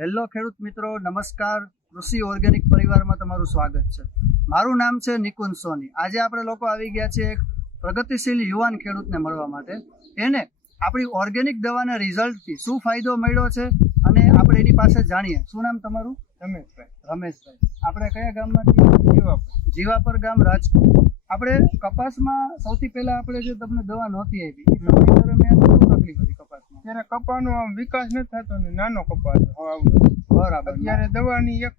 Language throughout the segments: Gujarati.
હેલો ખેડૂત મિત્રો, નમસ્કાર. કૃષિ ઓર્ગેનિક પરિવારમાં તમારું સ્વાગત છે. મારું નામ છે નિકુંજ સોની. આજે આપણે લોકો આવી ગયા છે એક પ્રગતિશીલ યુવાન ખેડૂતને મળવા માટે. એને આપણી ઓર્ગેનિક દવાના રિઝલ્ટથી શું ફાયદો મળ્યો છે અને આપણે એની પાસે જાણીએ. શું નામ તમારું? રમેશભાઈ. આપણે કયા ગામમાંથી? જીવાપર ગામ, રાજકોટ. આપણે કપાસમાં સૌથી પહેલા આપણે જે તમને દવા નહોતી આપી એ સમય દરમિયાન શું તકલીફ હતી કપાસમાં? ત્યારે કપાનો વિકાસ નથી થતો ને નાનો કપાસ આવડો. બરાબર. અત્યારે દવાની એક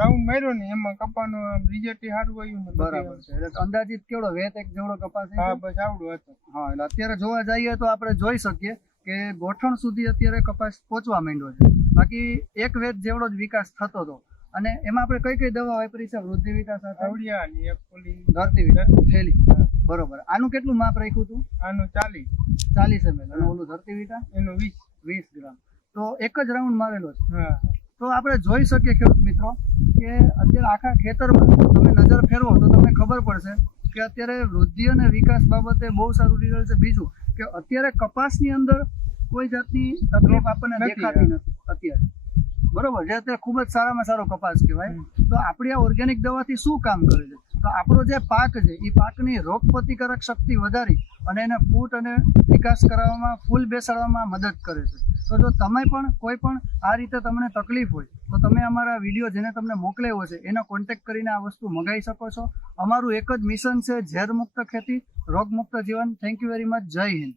રાઉન્ડ માર્યો ને એમાં કપાનો રિઝલ્ટ સારું આવ્યું ને. બરાબર છે. એટલે અંદાજિત કેવડો વેત એક જેવડો કપાસ? હા, બસ આવડો હતો. હા, એટલે અત્યારે જોવા જઈએ તો આપણે જોઈ શકીએ કે ગોઠણ સુધી અત્યારે કપાસ પહોંચવા માંડ્યો છે. બાકી એક વેત જેવડો જ વિકાસ થતો હતો. અને એમાં આપણે કઈ કઈ દવા વાપરી છે? વૃદ્ધિ વિકાસ, આવડિયા ને એક ઓલી ધરતી વિકાસ થેલી. બરોબર. આનું કેટલું માપ રાખ્યું હતું? આનું 40 ml. અને ઓલું ધરતી વિકાસ એનું 20 ગ્રામ. તો એક જ રાઉન્ડ મારેલો છે. હા. તો આપણે જોઈ શકીએ ખેડૂત મિત્રો કે અત્યારે આખા ખેતરમાં તમે નજર ફેરવો તો તમને ખબર પડશે કે અત્યારે વૃદ્ધિ અને વિકાસ બાબતે બહુ સારું રિઝલ્ટ છે. બીજું કે અત્યારે કપાસની અંદર કોઈ જાતની તકલીફ આપણને દેખાતી નથી અત્યારે. બરોબર. જે અત્યારે ખૂબ જ સારામાં સારો કપાસ કહેવાય. તો આપણી આ ઓર્ગેનિક દવાથી શું કામ કરે છે? તો આપણો જે પાક છે એ પાકની રોગ પ્રતિકારક શક્તિ વધારી અને એને ફૂટ અને વિકાસ કરાવવામાં, ફૂલ બેસાડવામાં મદદ કરે છે. તો જો તમે પણ કોઈ પણ આ રીતે તમને તકલીફ હોય તો તમે અમારા વિડીયો જેને તમને મોકલ્યો છે એનો કોન્ટેક્ટ કરીને આ વસ્તુ મંગાવી શકો છો. અમારું એક જ મિશન છે, ઝેર મુક્ત ખેતી, રોગ મુક્ત જીવન. Thank you very much. જય હિન્દ.